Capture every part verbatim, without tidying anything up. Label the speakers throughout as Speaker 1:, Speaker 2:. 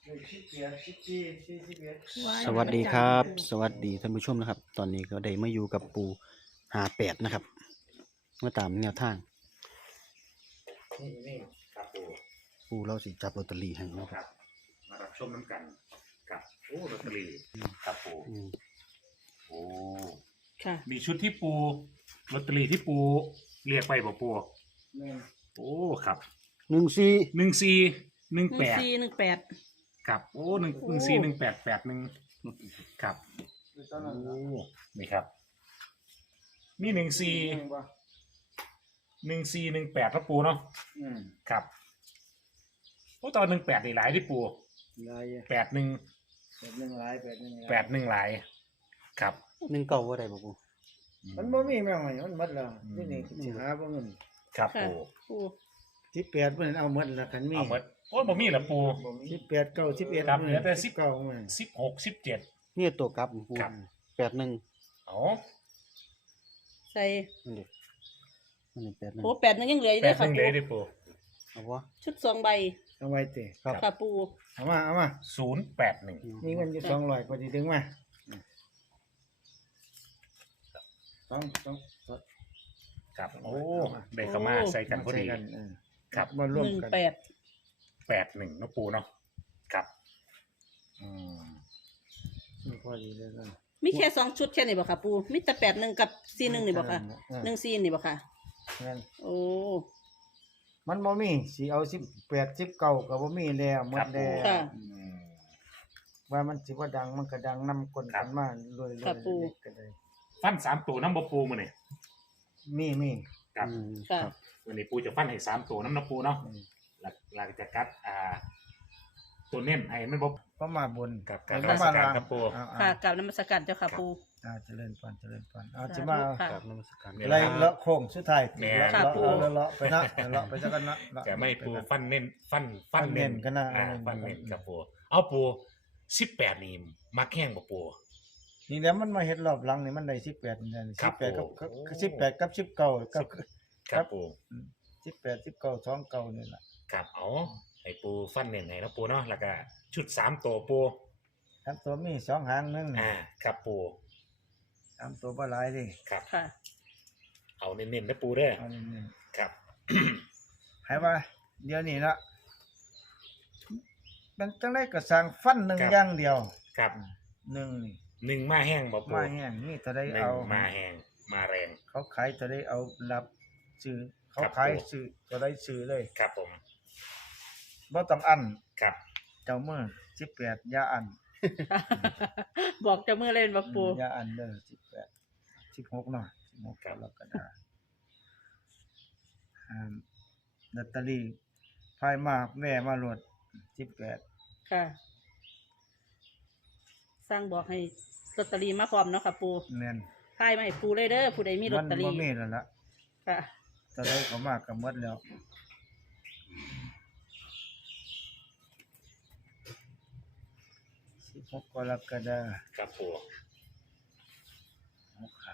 Speaker 1: สวัสดีครับสวัสดีท่านผู้ชมนะครับ ตอนนี้ก็ได้มาอยู่กับปูหาแปดนะครับมาตามแนวทาง
Speaker 2: นี่นี่ครับปู
Speaker 1: ปูเราสิจับลอตเตอรี่ให้นะค
Speaker 2: ครับ รับมารับชมน้ำกันกับโอ้ลอตเตอรี่ครับปู
Speaker 1: อืม
Speaker 2: โอ้
Speaker 3: ค่ะ
Speaker 2: มีชุดที่ปูลอตเตอรี่ที่ปูเรียกไปบ่ปู
Speaker 4: แม่น
Speaker 2: โอ้ครับ
Speaker 1: หนึ่งสี่
Speaker 2: หนึ่งสี่หนึ่ง
Speaker 3: หนึ่
Speaker 2: แป
Speaker 3: ง
Speaker 2: ด
Speaker 3: สี่หนึ่งแปด
Speaker 2: ครับโอ้หนึ่งหนึ่งสี่หนึ่งแปดแปดหนึ่งครับ
Speaker 4: คือตอน
Speaker 2: โอ้
Speaker 4: นั้นน่ะ
Speaker 2: นี่ครับมีหนึ่งสี่
Speaker 4: แม่นบ่
Speaker 2: หนึ่งสี่หนึ่งแปดครับปูเนาะ
Speaker 4: อืม
Speaker 2: ครับโอ้ตอนหนึ่งแปดนี่หลายที่ปู
Speaker 4: หลายอยู่
Speaker 2: แปดหนึ่ง
Speaker 4: แปดหนึ่งหลายแปดหนึ่งหลาย
Speaker 2: แปดหนึ่งหลายครับ
Speaker 1: หนึ่งเก้าว่าได้บ่ปู
Speaker 4: มันบ่มีแม่งไงมันหมดแล้วนี่นี่สิหาบ่เงิน
Speaker 2: ครับ
Speaker 3: ค่ะ
Speaker 2: ปู
Speaker 3: ปู
Speaker 4: สิบแปดเพิ่นเอาหมดแล้วคันมี
Speaker 2: เอาหมดโอ้บ่มีละปู
Speaker 4: บ่มีสิบแปดเก้าสิบเอ็ด
Speaker 2: ครับเหลือแต่สิบ
Speaker 4: เก้าแม่น
Speaker 2: สิบหกสิบเจ็ด
Speaker 1: นี่ตัวกลับปู
Speaker 2: ครับ
Speaker 1: แปดหนึ่ง
Speaker 2: อ๋อ
Speaker 3: ใส่
Speaker 1: นั่นเด็กนั่นนี่แปดหนึ่ง
Speaker 3: โอ้แปดนึงยังเหลืออยู่
Speaker 2: แป
Speaker 3: เด้
Speaker 2: ด
Speaker 3: อ
Speaker 2: ห
Speaker 3: ค่ะ
Speaker 2: นึ่ง
Speaker 3: ปู
Speaker 2: เลยดิปู
Speaker 1: เอาวะ
Speaker 3: ชุดสองใบ
Speaker 4: เอาไว้เตะ
Speaker 1: ครับ
Speaker 3: ค่ะปู
Speaker 4: เอามาเอามา
Speaker 2: ศูนย์แปดหนึ่ง
Speaker 4: มีเงินอยู่สองร้อยพอดีถึงมาสองสองสอง
Speaker 2: ครับโอ้ได้เข้ามาใส่กันพอดี
Speaker 4: ใส่เออ
Speaker 2: ครับ
Speaker 4: มาร่ว
Speaker 3: ห
Speaker 4: ม
Speaker 3: นึ่ง
Speaker 4: กัน
Speaker 3: แปด
Speaker 2: แปดหนึ่งเนาะปูเนาะครับอืม
Speaker 4: อืมพอดีเลยกัน
Speaker 3: มีแค่สองชุดแค่นี้บ่ค่ะปูมีแต่แปดหนึ่งกับสี่หนึ่งนี่บ่ค่ะ
Speaker 4: เออ
Speaker 3: หนึ่งสี่นี่บ่ค่ะ
Speaker 4: งั้น
Speaker 3: โอ้
Speaker 4: มันบ่มีสิเอาสิบแปดสิบเก้าก็บ่มีแล้วหม
Speaker 2: ครั
Speaker 4: ด
Speaker 2: บ
Speaker 4: แล้
Speaker 2: ปู
Speaker 4: ว
Speaker 3: ค่ะ
Speaker 2: อืม
Speaker 4: ว่ามันสิว่าดังมันก็ดังนำคน
Speaker 2: ครั
Speaker 4: กับ นมาเรื่อยๆ
Speaker 3: ครับปู่
Speaker 4: ก็ได้
Speaker 2: ฟันสามตัวน้ำบปูมาเนี่ย
Speaker 4: มีมี
Speaker 2: ครับ
Speaker 1: อืม
Speaker 3: ค่ะ
Speaker 2: วันนี้ปูจะฟันให้สามตัวน้ำน้ำปูเนาะ
Speaker 4: อืม
Speaker 2: หลักหลักจะกัดอ่า ตัวเน้นให้มันบ
Speaker 4: เพราะมาบน
Speaker 2: กับ
Speaker 4: เอ้
Speaker 2: กับ
Speaker 4: ยเพราะมา
Speaker 2: ราชการ
Speaker 4: ล่าง
Speaker 2: ครับปู่
Speaker 4: อ่า
Speaker 3: ค่ะ
Speaker 4: อ่าก
Speaker 3: ราบนมัสการเจ้าค่ะปู
Speaker 4: อ่าเจริญพรเจริญพรเอา
Speaker 3: สาธุ
Speaker 4: จะมาเอา
Speaker 3: ค่ะ
Speaker 1: ครับนมัสการ
Speaker 2: เนี่ย
Speaker 4: ไล่
Speaker 2: แหละ
Speaker 4: เลาะโค้งสุดท้าย
Speaker 2: แม่
Speaker 4: เลาะ
Speaker 3: ค่ะ
Speaker 4: เลาะ
Speaker 3: ปู่
Speaker 4: เลาะเลาะไปนะเลาะไปซะกันนะเลาะ
Speaker 2: แต่ไม่ปู
Speaker 4: ปนะ
Speaker 2: ฟันเน้นฟันฟัน
Speaker 4: ฟันเน้
Speaker 2: เน้น
Speaker 4: นก็น่า
Speaker 2: อ่า
Speaker 4: เน้น
Speaker 2: ฟันเน้น
Speaker 4: อืม
Speaker 2: ครับปูเอาปูสิบแปดนี่มาแข่งบ่ปู
Speaker 4: นี่แหล้วมันมาเฮ็ดรอบหลังนี่มันได้สิบแปดนี่
Speaker 2: ครั
Speaker 4: สิ
Speaker 2: บบ
Speaker 4: แปดกับ
Speaker 2: โอ้โห
Speaker 4: สิบแปดกับสิบเก้ากับ
Speaker 2: ครับปู
Speaker 4: สิบแปดสิบเก้าสองเก้านี่แหละ
Speaker 2: ครับเอาให้ปูฟันเน้นให้เนาะปูเนาะแล้วก็ชุดสามตัวปู
Speaker 4: ครับตัวมีสองหางหนึง
Speaker 2: อ่าครับปู
Speaker 4: สามตัวบ่หลายดิ
Speaker 2: ครับ
Speaker 3: ค่ะ
Speaker 2: เอาเน้นๆนะปูเด้อ
Speaker 4: เอานี่
Speaker 2: ครับ
Speaker 4: ๆให้ว่าเดี๋ยวนี้ละมันจังได๋ก็สร้างฟันหนึ่งอย่างเดียว
Speaker 2: ครับ
Speaker 4: หนึ่งนี่
Speaker 2: หนึ่งมาแห้งบ่ปู
Speaker 4: มาแห้งนี่ตัวใด
Speaker 2: หนึ่
Speaker 4: เอา
Speaker 2: งมาแห้งมาแรง
Speaker 4: เขาขายตัวใดเอารับซื้อเขา
Speaker 2: ครับ
Speaker 4: ขาย
Speaker 2: ผม
Speaker 4: ซื้อตัวใดซื้อเลย
Speaker 2: ครับผม
Speaker 4: บ่ต้องอัน
Speaker 2: ครับ
Speaker 4: เจ้ามือสิบแปดอย่าอัน
Speaker 3: บอกเจ้ามือเล่นบ่ปู
Speaker 4: อย่าอันเด้อสิบแปด สิบหกเนาะสิบหกกรกฎาคมห้ามลอตเตอรี่พายมาแม่มาโหลดสิบแปด
Speaker 3: ค่ะ สร้างบอกให้ลอตเตอรี่มาพร้อมเนาะค่ะปู
Speaker 4: แม่น
Speaker 3: ทายมาให้ปูเลยเด้อผู้ใดมีลอ
Speaker 4: มั
Speaker 3: ต
Speaker 4: น
Speaker 3: เตอ
Speaker 4: บ่
Speaker 3: รี่
Speaker 4: มีแล้วล่ะ
Speaker 3: ค่ะ
Speaker 4: ตัวใดเขามาก็หมดแล้วสิบหกกรกฎาคม
Speaker 2: ครับปู
Speaker 4: หกขา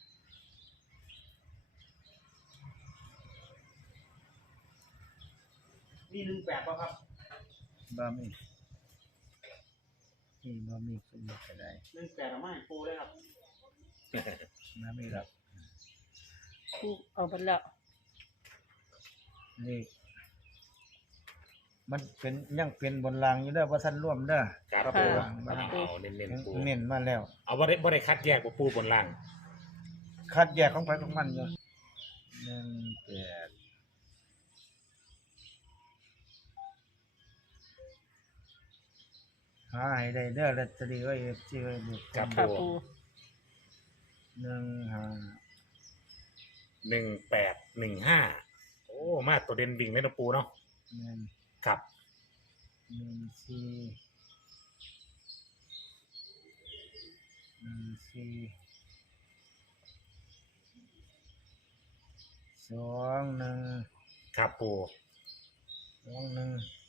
Speaker 1: มีหนึ่งแปดป่ะครับ
Speaker 4: บ่มีนี่บ่มีขึ้นมาก็ได้
Speaker 1: หนึ่งแปดเอามาให้ปูเลยครับ
Speaker 4: บ่มีหรอก
Speaker 3: ปูเอาไปแล้ว
Speaker 4: นี่มันเป็นยังเป็นบนรางอยู่เด้อบ่ทันร่วมเด้อ
Speaker 2: ครับ
Speaker 3: ค่ะ
Speaker 2: ปู
Speaker 4: มา
Speaker 2: เอาเน้นๆปู
Speaker 4: เน้นมาแล้ว
Speaker 2: เอาบ่ได้บ่ได้คัดแยกบ่ปูบนล่าง
Speaker 4: คัดแยกของไผของมันอยู่หนึ่งแปดหาให้ได้เด้อลอตเตอรี่ไว้เอฟซีไว้บุก
Speaker 2: ครับ
Speaker 3: ค่ะปู
Speaker 4: หนึ่งห้า
Speaker 2: หนึ่งแปดหนึ่งห้าโอ้มาตัวเด่นวิ่งเลยนะปูเนาะ
Speaker 4: หนึ่ง
Speaker 2: ครับ
Speaker 4: หนึ่งสี่หนึ่งสี่สองหนึ่ง
Speaker 2: ครับปู
Speaker 4: สองหนึ่ง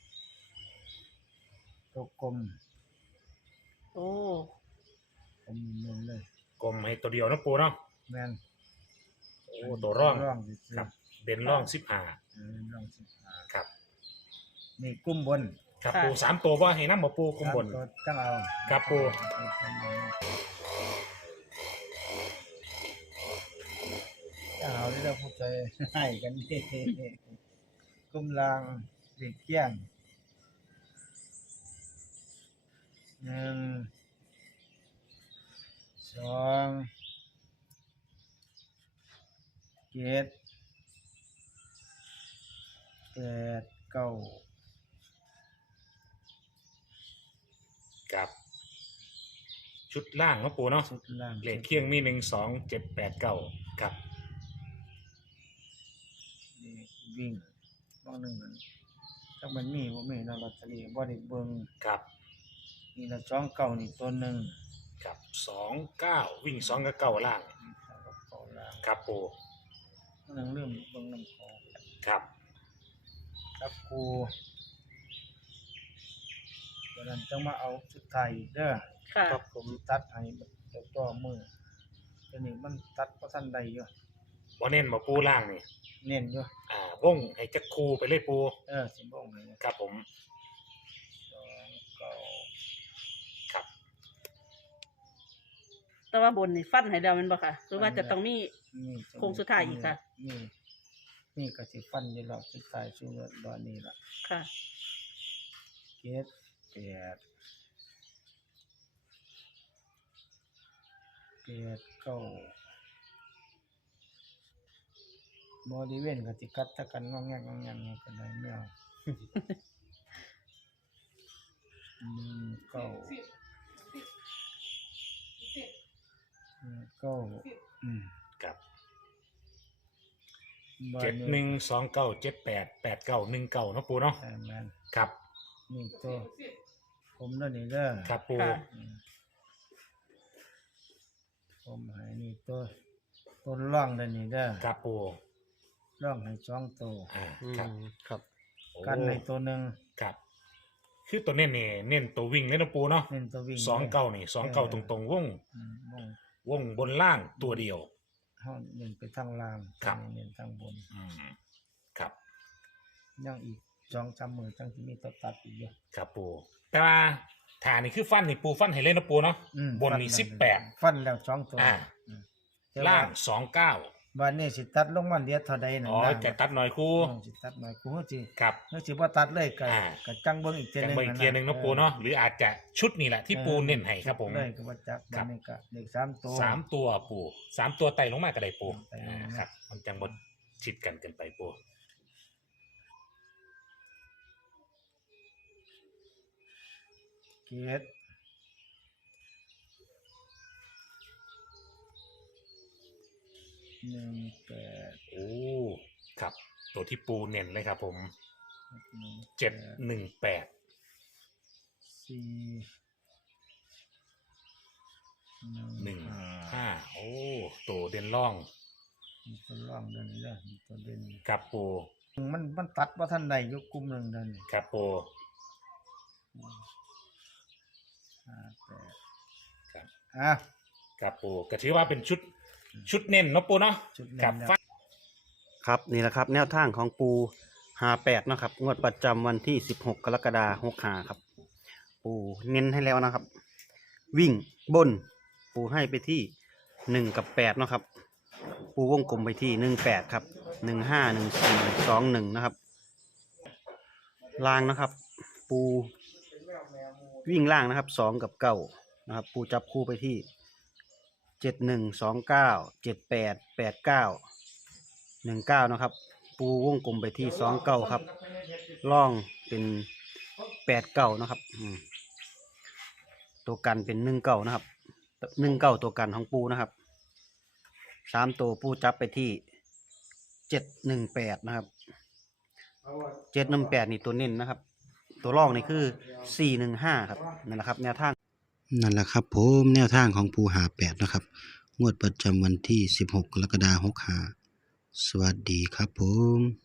Speaker 4: ตัวกลม
Speaker 3: โอ้
Speaker 4: กลมเน้นเลย
Speaker 2: กลมให้ตัวเดียวนะปูเนาะ
Speaker 4: แม่น
Speaker 2: โอ้ตัวร่อง
Speaker 4: ร่องสิ
Speaker 2: ครับ เด่นร่องสิบห้า
Speaker 4: เออร่องสิบห้า
Speaker 2: ครับ
Speaker 4: นี่กลุ่มบน
Speaker 2: ครับ
Speaker 3: ค่ะ
Speaker 2: ปูสามตัวว่าให้น้ำมาปูกลมบน
Speaker 4: ตัวจังเอา
Speaker 2: ครับปู
Speaker 4: จังเอาที่เราพูดใจให้กันนี่กำลังเด็กเกี้ยงหนึ่งสองเจ็ดแปดเก้า
Speaker 2: กับชุดล่างเนาะปูเนาะ
Speaker 4: ชุดล่าง
Speaker 2: เลขเคียงมีหนึ่งสองเจ็ดแปดเก้าครับ
Speaker 4: เลขวิ่งบางหนึ่งมันถ้ามันมีบ่มีเนาะลอตเตอรี่บ่ได้เบิ่ง
Speaker 2: ครับ
Speaker 4: นี่ละสองเก้านี่ตัวหนึ่ง
Speaker 2: ครับสองเก้าวิ่งสองกับเก้าล่าง
Speaker 4: แล้วก็เก้าล่าง
Speaker 2: ครับปู
Speaker 4: หนึ่งเริ่มเบิ่งน้ำของ
Speaker 2: ครับ
Speaker 4: ครับครูตอนนั้นต้องมาเอาชุดไทยเด้อ
Speaker 3: ค่ะ
Speaker 4: ครับผมตัดให้เจ้าต่อมือตัวนี้มันตัดบ่ทันใดอยู่
Speaker 2: บ่เน้นบ่ปูล่างนี่
Speaker 4: เน้นอยู่
Speaker 2: อ่าวงให้จักคูไปเลยปู
Speaker 4: เออสิบ่งให้นะครับ
Speaker 2: ผม
Speaker 4: สองเก้า
Speaker 2: ครับ
Speaker 3: แต่ว่าบนนี่ฟันให้แล้วแมันบ่ค่ะ หรือว่าจะต้องมี
Speaker 4: นี่
Speaker 3: โค้งสุดท้ายอีกค่ะ
Speaker 4: นี่นี่ก็สิฟันอยู่รอบสุดท้ายช่วงตอนนี้ล่ะ
Speaker 3: ค่ะ
Speaker 4: เจ็ดแปดแปดเก้าบริเวณก็สิกัดตะกันงองแงงงองแงงนี่ก็ได้แมวหนึ่งเก้าหนึ่งเก้าอืม
Speaker 2: ครับ
Speaker 4: บ้า
Speaker 2: เจ็ดหนึ่งสองเก้าเจ็ดแปดแปดเก้าหนึ่งเก้าเนาะปูเนาะ
Speaker 4: แต่แมน
Speaker 2: ครับ
Speaker 4: นี่ตัวผมนั่นนี่เด้อ
Speaker 2: ครับปู
Speaker 3: ค่ะ
Speaker 4: อืมผมใหายนี่ตัวตัวร่องนั่นนี่เด้อ
Speaker 2: ครับปู
Speaker 4: ร่องให้สองตัว
Speaker 2: อ่า
Speaker 1: อื
Speaker 2: ครับ
Speaker 1: มครับ
Speaker 2: โอ้
Speaker 4: กันให้ตัวหนึ่ง
Speaker 2: ครับ คือตัวเน้นนี่เน้นตัววิ่งเลยนะปูเนาะ
Speaker 4: เน้นตัววิ่ง
Speaker 2: สองเก้านี่สองเก้าตรงๆวง
Speaker 4: อืมวง
Speaker 2: วงบนล่างตัวเดียว
Speaker 4: เฮาเน้นไปทางล่าง
Speaker 2: ครับ
Speaker 4: เน้นทางบน
Speaker 2: อืมครับ
Speaker 4: ยังอีกสองสามมือจังสิมีตัวตัดอีกอยู่
Speaker 2: ครับปูแต่ว่าฐานนี่คือฟันนี่ปูฟันให้เล่นนะปูเนาะ
Speaker 4: อืม
Speaker 2: บนนี่
Speaker 4: ฟั
Speaker 2: สิบแปด
Speaker 4: ฟันแล้วสองตัว
Speaker 2: อ่า
Speaker 4: อืมแต่ว่
Speaker 2: ล่างสองเก้า
Speaker 4: วันนี้สิตัดลงมาเหลือเท่าใดนั่น
Speaker 2: อ๋อ
Speaker 4: นะ
Speaker 2: จะตัดหน่อยครู
Speaker 4: อืมสิตัดหน่อยกูสิ
Speaker 2: ครับ
Speaker 4: เมื่อสิบ่ตัดเลยก็
Speaker 2: อ่า
Speaker 4: ก็จังเบิ่งอีกเทีย
Speaker 2: จั
Speaker 4: ห
Speaker 2: ง
Speaker 4: นึง
Speaker 2: เบอร์อีกเทียหนึ่งนะปูเนาะหรืออาจจะชุดนี่แหละที่ปูเน้นให้ครับผม
Speaker 4: เลยก็ว่าจัก
Speaker 2: ครั
Speaker 4: บั
Speaker 2: บ
Speaker 4: ดนี้ก็เลขสามตัว
Speaker 2: สามตัวปูสามตัวไต่ลงมาก็ได้ปู
Speaker 4: ไต่ลงมา
Speaker 2: อ่าครับ มันจังบดชิดกันเกินไปปู
Speaker 4: เจ็ดหนึ่งแปด
Speaker 2: โอ้ครับ ตัวที่ปูเน้นเลยครับผม
Speaker 4: หนึ่ง
Speaker 2: เจ็ดหนึ่งแปด
Speaker 4: สี่
Speaker 2: หนึ่งห้าโอ้ตัวเด่นล่อง
Speaker 4: มีตัวร่องเดินนี่เด้อมีตัวเด่น
Speaker 2: ครับปู
Speaker 4: มันมันตัดว่าท่านใดยกกลุ่มหนึ่งเดินนี่
Speaker 2: ครับปู
Speaker 4: ห้าแปด
Speaker 2: ครับ
Speaker 4: อ่ะ
Speaker 2: ครับปูก็ถือว่าเป็นชุดชุดเน้นเนาะปูเนาะ
Speaker 4: ชุด
Speaker 2: ครั
Speaker 4: เน้
Speaker 2: บ
Speaker 4: นแล้ว
Speaker 1: ครับนี่แหละครับแนวทางของปูห้าแปดนาะครับงวดประจำวันที่สิบหกกรกฎาคมหกห้าครับ ปูเน้นให้แล้วนะครับ วิ่งบน ปูให้ไปที่หนึ่งกับแปดเนาะครับ ปูวงกลมไปที่หนึ่งแปดครับหนึ่งห้าหนึ่งสี่สองหนึ่งนะครับล่างนะครับ ปูวิ่งล่างนะครับสองกับเก้านะครับ ปูจับคู่ไปที่เจ็ดหนึ่งสองเก้าเจ็ดแปดแปดเก้าหนึ่งเก้านะครับ ปูวงกลมไปที่สองเก้าครับล่องเป็นแปดเก้านะครับอืมตัวกันเป็นหนึ่งเก้านะครับหนึ่งเก้าตัวกันของปูนะครับสามตัวปูจับไปที่เจ็ดหนึ่งแปดนะครับเจ็ดหนึ่งแปดนี่ตัวเน้นนะครับ ตัวล่องนี่คือสี่หนึ่งห้าครับนั่นแหละครับแนวทางนั่นแหละครับผมแนวทางของปูหาแปดนะครับงวดประจำวันที่สิบหกกรกฎาคมหกห้าสวัสดีครับผม